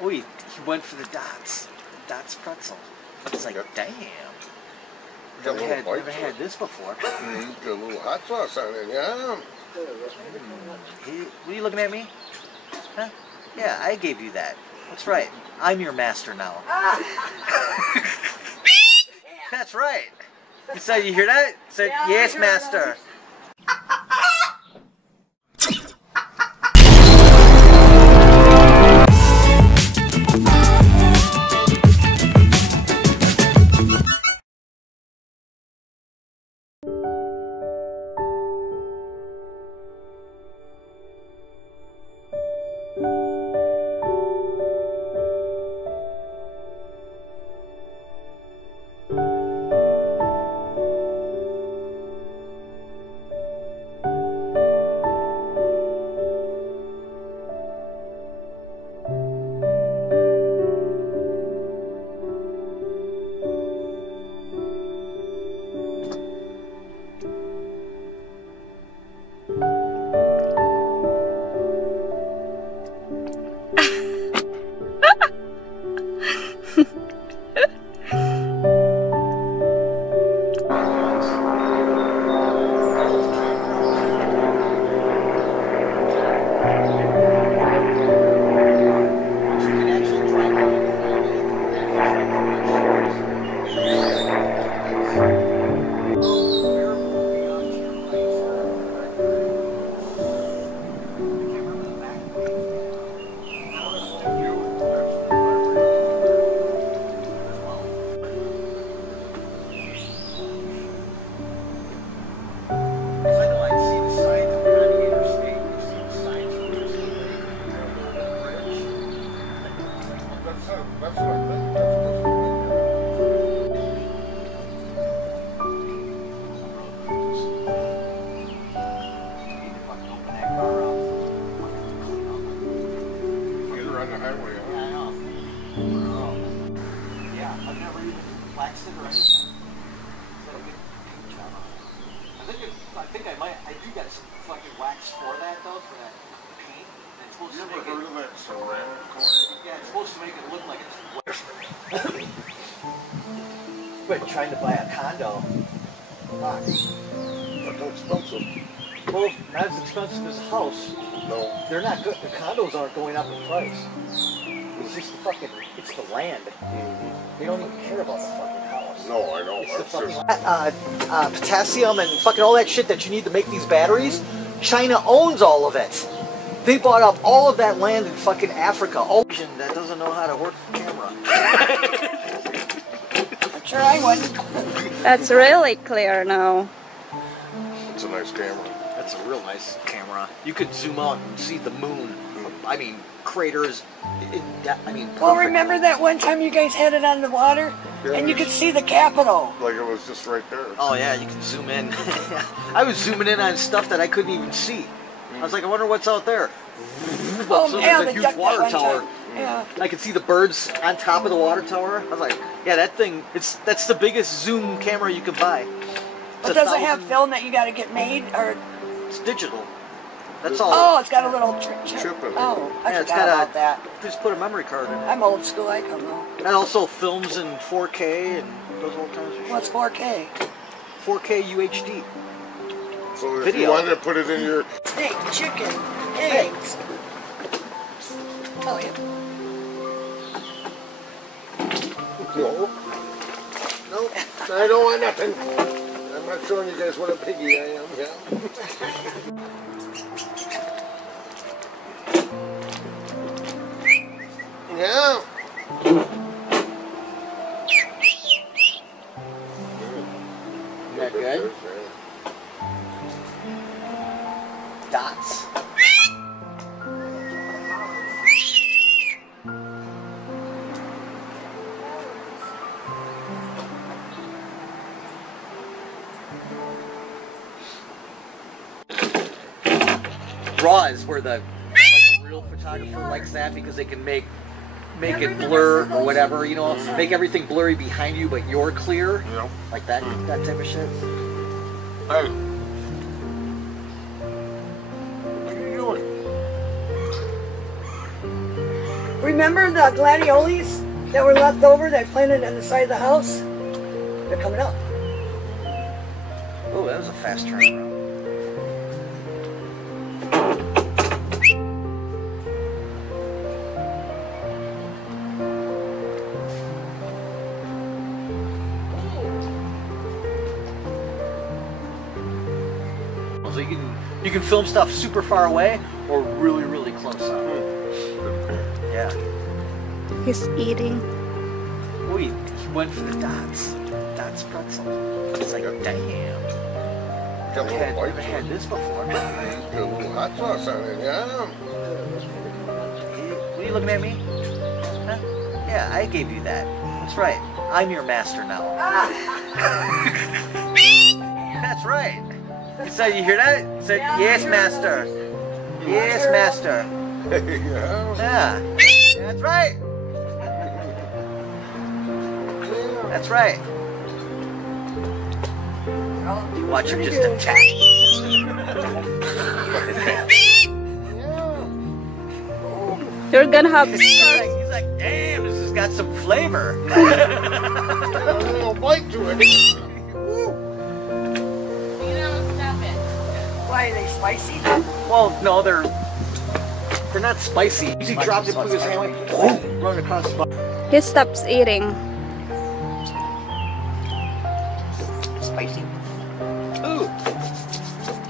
Oh, he went for the Dots. The Dots pretzel. It's like, damn. Never had this before. Got a little hot sauce on it, yeah. What are you looking at me? Huh? Yeah, I gave you that. That's right. I'm your master now. That's right. You said, you hear that? You said, yeah, yes, master. I do got some fucking wax for that though, for that paint. And it's supposed to make heard of that ceramic corner? Yeah, it's supposed to make it look like it's But trying to buy a condo. Fuck. That's expensive. Well, not as expensive as a house. No. They're not good. The condos aren't going up in price. It's just the fucking, it's the land. They don't even care about the fucking house. No, I know. It's the fucking potassium and fucking all that shit that you need to make these batteries. China owns all of it. They bought up all of that land in fucking Africa. All that doesn't know how to work the camera. I'm sure I would. That's really clear now. It's a nice camera. That's a real nice camera. You could zoom out and see the moon. I mean, craters. Perfect. Well, remember that one time you guys had it on the water? Yeah, and you could see the Capitol. Like it was just right there. Oh yeah, you can zoom in. I was zooming in on stuff that I couldn't even see. I was like, I wonder what's out there. Oh, So yeah, there's a the huge water tower. Yeah. I could see the birds on top of the water tower. I was like, yeah, that thing, that's the biggest zoom camera you could buy. But does it have film that you got to get made, or? It's digital. That's all. Oh, it's got a little chip in it. Oh, I Yeah, it's forgot got about that. Just put a memory card in it. I'm old school, I don't know. It also films in 4K and does all kinds of shit. What's 4K? 4K UHD. So if Video. you wanted to put it in your... Steak, chicken, eggs. Oh, yeah. No. No, I don't want nothing. I'm not showing you guys what a piggy I am, yeah? Yeah. Is that good? Dots. RAW is where the a real photographer likes that because they can make it blur or whatever, you know, make everything blurry behind you, but you're clear, Yeah. like that type of shit. Hey. What are you doing? Remember the gladioles that were left over that I planted on the side of the house? They're coming up. Oh, that was a fast turnaround. So you can film stuff super far away or really, really close up. Yeah. He's eating. Oh, he went for the dots. Dots pretzel. It's like, damn. Got a Never little white had to it. this before. Got a little hot sauce on it, yeah. What are you looking at me? Huh? Yeah, I gave you that. That's right. I'm your master now. That's right. You said, you hear that? You said, yes, master. Yes, master. Yeah. Yeah. That's right. That's right. Watch him just attack. You're gonna have He's like, damn, this has got some flavor. Got a little bite to it. Why are they spicy? Well, no, they're not spicy. He dropped it, put his hand like, run across the bottom. he stops eating. Spicy. Ooh.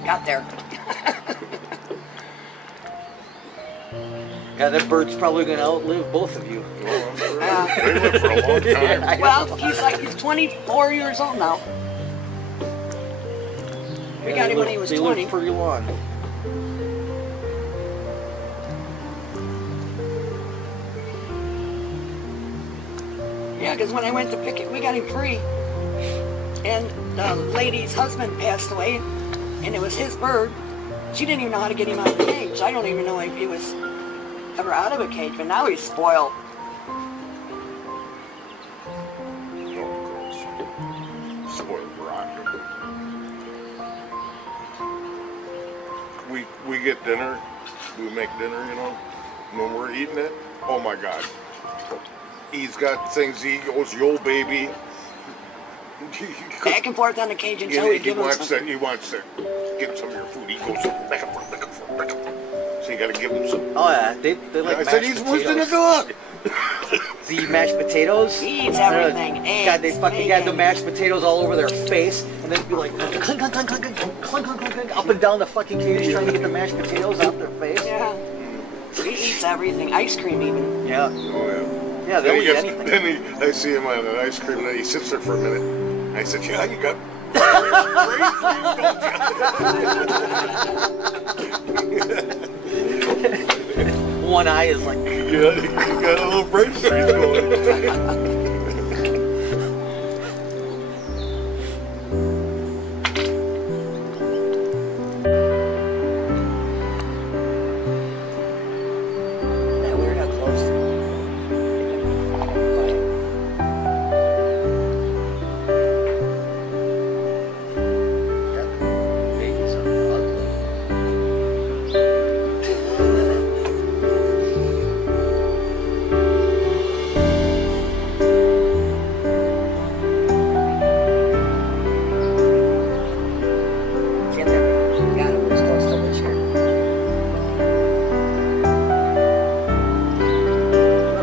Got there. Yeah, that bird's probably gonna outlive both of you. They live for a long time. Well, he's 24 years old now. We got him when he was They 20. live pretty long. Yeah, because when I went to pick it, we got him free. And the lady's husband passed away, and it was his bird. She didn't even know how to get him out of the cage. I don't even know if he was ever out of a cage, but now he's spoiled. Spoiled rotten. We get dinner. We make dinner, you know. When we're eating it, oh my God. He's got things. He goes, yo, baby. Back and forth on the cage until And we give him wants some. to. He wants to get some of your food. He goes back and forth, back and forth, back and forth. So you got to give him some. Oh yeah, they like I mashed said he's worse than a potatoes. dog. See, mashed potatoes? He eats everything. God, they Eggs, fucking got the bacon. mashed potatoes all over their face, and then be like, clink, clink, clink, clink, clink, clink, clink, clink, clink, up and down the fucking cage trying to get the mashed potatoes out their face. Yeah. He eats everything. Ice cream even. Yeah. Oh yeah. Yeah, they'll Then, eat anything. then I see him on an ice cream, and he sits there for a minute. I said, yeah, you got One eye is like, yeah, you got a little brain freeze going. That weird how close. babies are ugly. Get there. Got him as close to this year.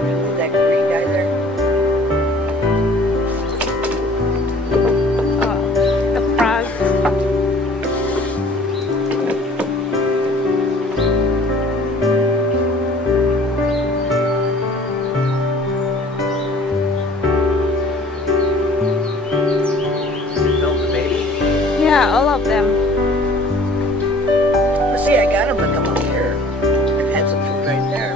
Remove that green guy there. Oh, the frog. Film the baby. Yeah, all of them. But see, I got him to come up here. I had some food right there.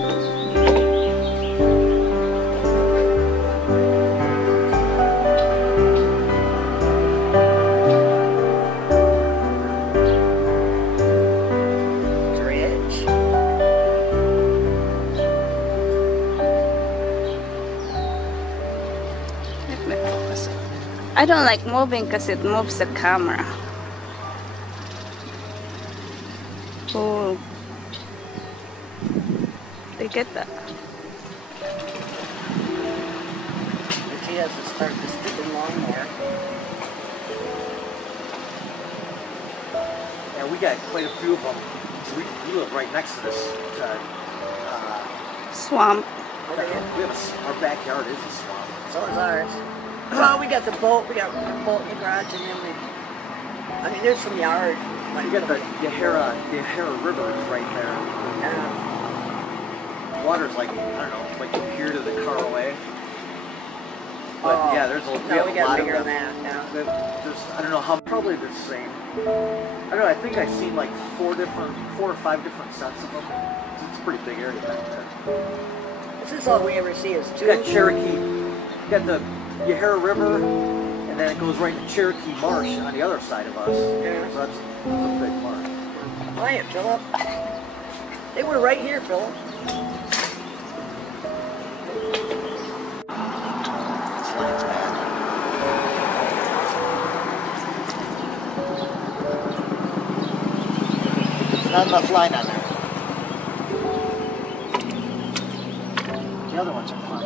Rich. Let me focus. I don't like moving because it moves the camera. Oh. They get that. has to start the stupid lawnmower. Yeah, we got quite a few of them. We live right next to this. Swamp. Our backyard is a swamp. So is ours. Well, we got the boat. We got the boat in the garage, and then I mean, there's some yard. Like, you got the Yahara River is right there. Water's like, I don't know, like from here to the Caraway. But yeah, there's we got a lot bigger of than them. that. Yeah. There's, I don't know how, probably the same. I don't know, I think I've seen like 4 or 5 different sets of them. It's a pretty big area back there. This is all we ever see is 2. You got Cherokee, you got the Yahara River, and then it goes right to Cherokee Marsh on the other side of us. Yeah. So that's a big marsh. Hiya, Philip. They were right here, Philip. Not enough line on there. The other ones are fine.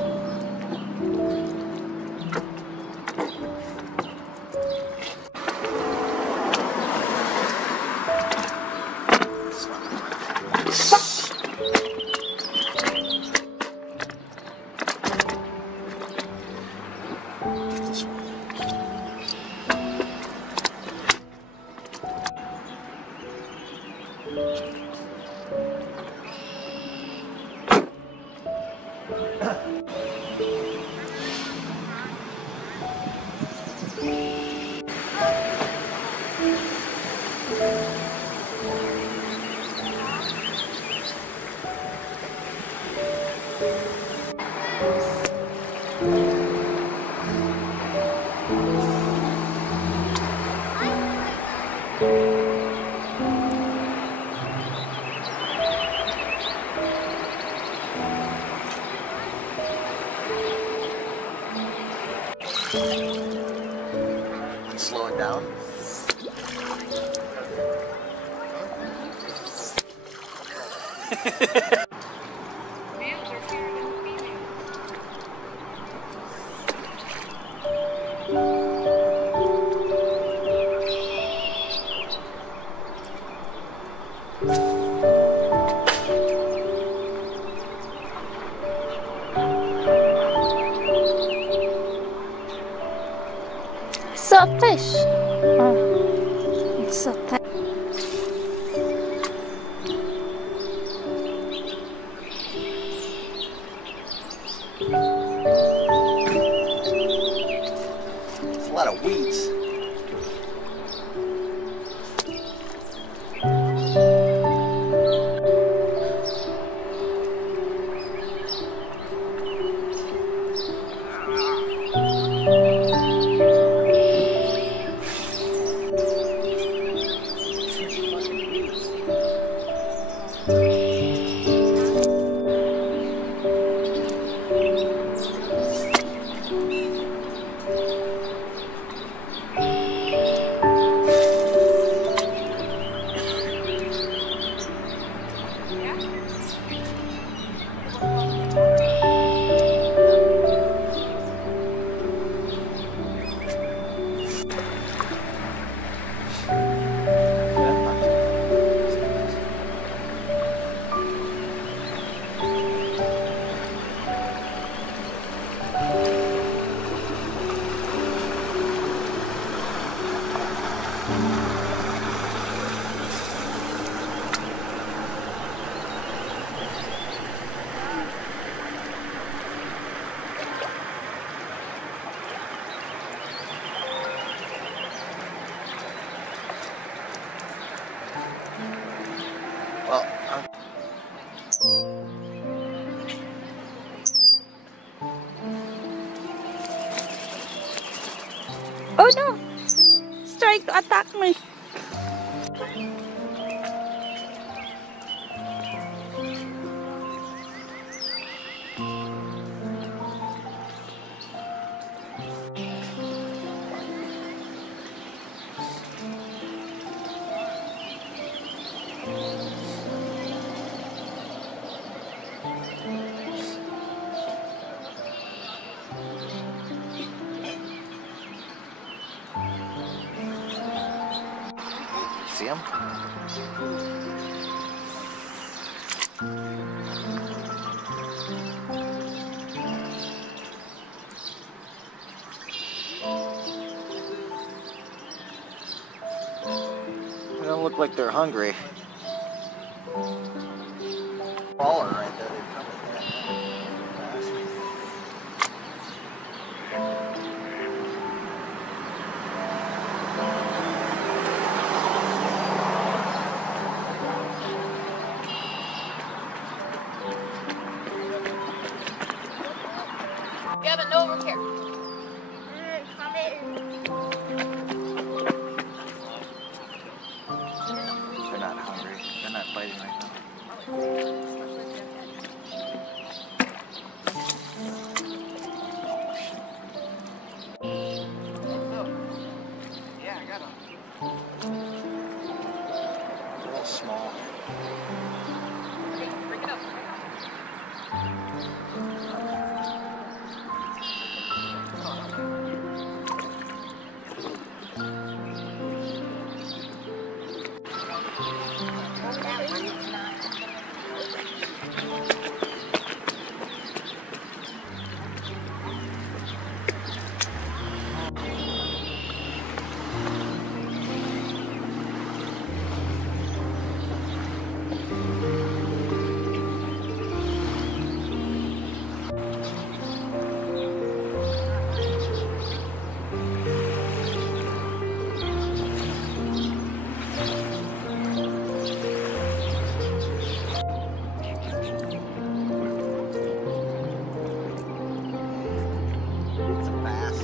Slow it down. Saw a fish. Oh, it's so tight. It's a lot of weeds. Well, Oh no! It's trying to attack me. see him? They don't look like they're hungry. Crawler right there. They're coming. Gavin, no, over here. Come in. They're not hungry. They're not biting right now. Yeah, I got him. They're all small. Bring it up. It's a bass.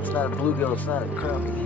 It's not a bluegill, it's not a crappie.